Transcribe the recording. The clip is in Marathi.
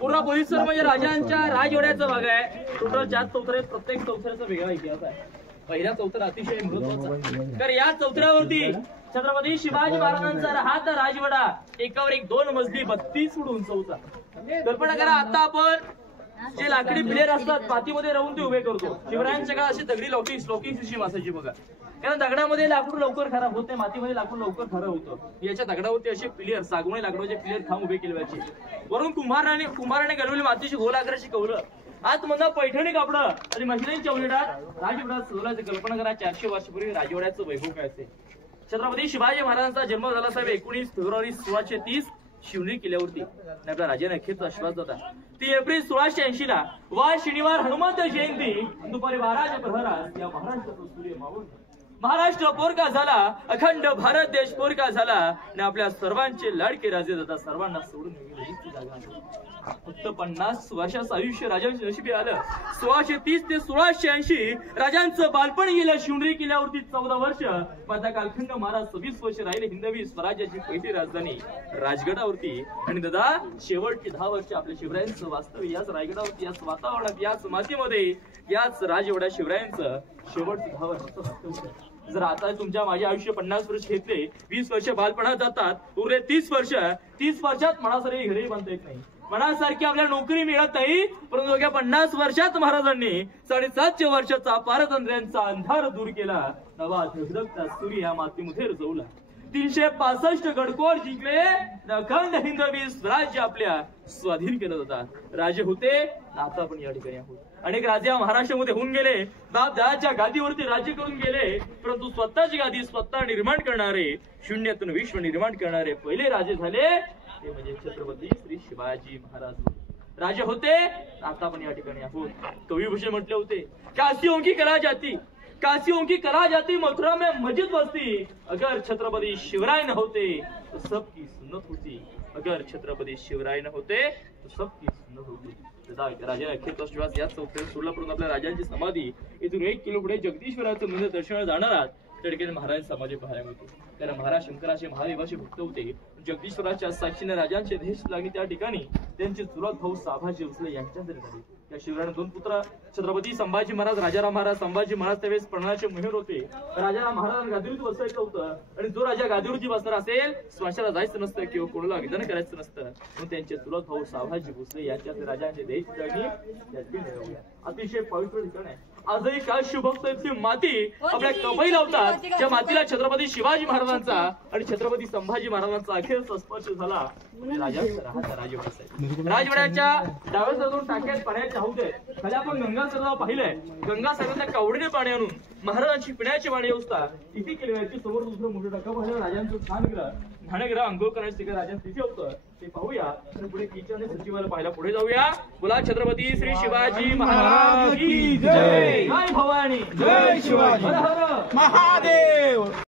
पूर्ण परिसर म्हणजे राजांच्या राजवाड्याचा भाग आहे। टोटल 4 चौथरे आहेत, प्रत्येक चौथऱ्याचा वेगळा इतिहास आहे। पहिला चौथरा अतिशय महत्त्वाचा, तर या चौथऱ्यावरती छत्रपती शिवाजी महाराजांचा राहता राजवाडा एकावर एक 2 मजली 32 फूट उंच होता। कल्पना करा, आता आपण जे लाकडी पिलेर असतात मातीमध्ये राहून ते उभे करतो, शिवरायांच्या काळात अशी दगडी लौकिक सिस्टीम असायची बघा। कारण दगडामध्ये लाकूड लवकर खराब होते, मातीमध्ये लाकूड लवकर खराब होतं। याच्या दगडावरती असे पिलेर, सागवणे लाकडाचे पिलेर खांब उभे केले जायचे। वरून कुंभाराने घडवलेली मातीची गोल आकाराची कौलं, आतमधला पैठणी कापड आणि महिलांच्या उजेडात राजवाडा सजवल्याची कल्पना करा। 400 वर्षापूर्वी राजवाड्याचं वैभव काय असेल। छत्रपती शिवाजी महाराजांचा जन्म झाला साहेब 19 फेब्रुवारी 1630 शिवनेरी किल्ल्यावरती। आपल्या राजाने अखेरचा श्वास होता 3 एप्रिल 1680 ला वार शनिवार हनुमंत जयंती दुपारी 12च्या प्रहरात या महाराष्ट्राचा सूर्य मावळून महाराष्ट्र पोरका झाला, अखंड भारत देश पोरका झाला आणि आपल्या सर्वांचे लाडके राजे दादा सर्वांना सोडून गेले। फक्त 50 वर्षाचं आयुष्य राजांच्या नशिबी आलं। 1630 ते 1680 राजांचं बालपण गेलं शिवनेरी किल्ल्यावरती 14 वर्ष। माझा कालखंड महाराज 26 वर्ष राहिले हिंदवी स्वराज्याची पहिली राजधानी राजगडावरती। आणि दादा शेवटची 10 वर्ष आपल्या शिवरायांचं वास्तव्य याच रायगडावरती, याच वातावरणात, याच मातीमध्ये, याच राजवाड्या शिवरायांचं शेवटचं 10 वर्षाचं वास्तव्य। जर आता तुमच्या माझे आयुष्य 50 वर्ष घेतले, 20 वर्ष बालपणात जातात, उरले 30 वर्ष। 30 वर्षात मनासारखी घरे बांधता येत नाही, मनासारखी आपल्याला नोकरी मिळत नाही, परंतु अवघ्या 50 वर्षात महाराजांनी 750 वर्षाचा पारतंत्र्यांचा अंधार दूर केला। नवा धगधगता सूर्य या मातीमध्ये रुजवला। 365 गडकोट जिंकले, अखंड हिंदवी स्वराज्य आपल्या स्वाधीन केलं होतं। राजे होते, आता आपण या ठिकाणी आहोत। अनेक राजे महाराष्ट्रामध्ये होऊन गेले, बाप दादाच्या गादीवरती राज्य करून गेले, परंतु स्वतःची गादी स्वतः निर्माण करणारे, शून्यातून विश्व निर्माण करणारे पहिले राजे झाले ते म्हणजे छत्रपती श्री शिवाजी महाराज। राजे होते, आता आपण या ठिकाणी आहोत। कविभूषण म्हटले होते, काशियों की कला जाती, काशियों की कला जाती मथुरा में मस्जिद बसती, अगर छत्रपती शिवराय न होते तो सबकी सुन्नत होती, अगर छत्रपती शिवराय न होते तो सबकी सुन्नत होती। राजा अखेरचा श्वास याच चौथऱ्यात सोडला, परंतु आपल्या राजांची समाधी इथून 1 किलो पुढे जगदीश्वराचं मंदिर दर्शनाला जाणार आहात त्या ठिकाणी महाराज समाधी पाहायला मिळते। कारण महाराज शंकराचे महादेवाचे भक्त होते, जगदीश्वराच्या साक्षीने राजांचे देश लागले त्या ठिकाणी त्यांचे चुलत भाऊ साभाजी भोसले यांच्या घरी झाले। त्या शिवरायांना 2 पुत्र, छत्रपती संभाजी महाराज, राजाराम महाराज। संभाजी महाराज त्यावेळेस पळण्याचे मोहीर होते, राजाराम महाराजांना गादीवरती बसायचं होतं आणि जो राजा गादीवरती बसणार असेल श्वासाला जायचं नसतं किंवा कोणाला विधान करायचं नसतं, म्हणून त्यांचे चुलत भाऊ साभाजी भोसले यांच्या राजांचे देश लागली। अतिशय पवित्र ठिकाण आहे। आजही काय शिवभक्तांची माती आपल्या कपई लावतात, त्या मातीला छत्रपती शिवाजी महाराजांचा आणि छत्रपती संभाजी महाराजांचा अखेरचा स्पर्श झाला। राजांचा राहता राजवाडा, राजवाड्याच्या डाव्या बाजूला टाक्यात पाण्याचे हौद आहे। खाली आपण गंगासागर पाहिलंय, गंगासागरच्या कावडीने पाणी आणून महाराजांची पिण्याची पाणी व्यवस्था इथे केली आहे। समोर दुसरं मोठं टाका पाहिलं, राजांचं ठाणेगृह अंघोळ करण्याचे राजांचं तिथे होतं, ते पाहूया। पुढे किचन सचिवाला पाहायला पुढे जाऊया। बोला छत्रपती श्री शिवाजी महाराज की जय, जय भवानी, जय शिवाजी, हर हर महादेव।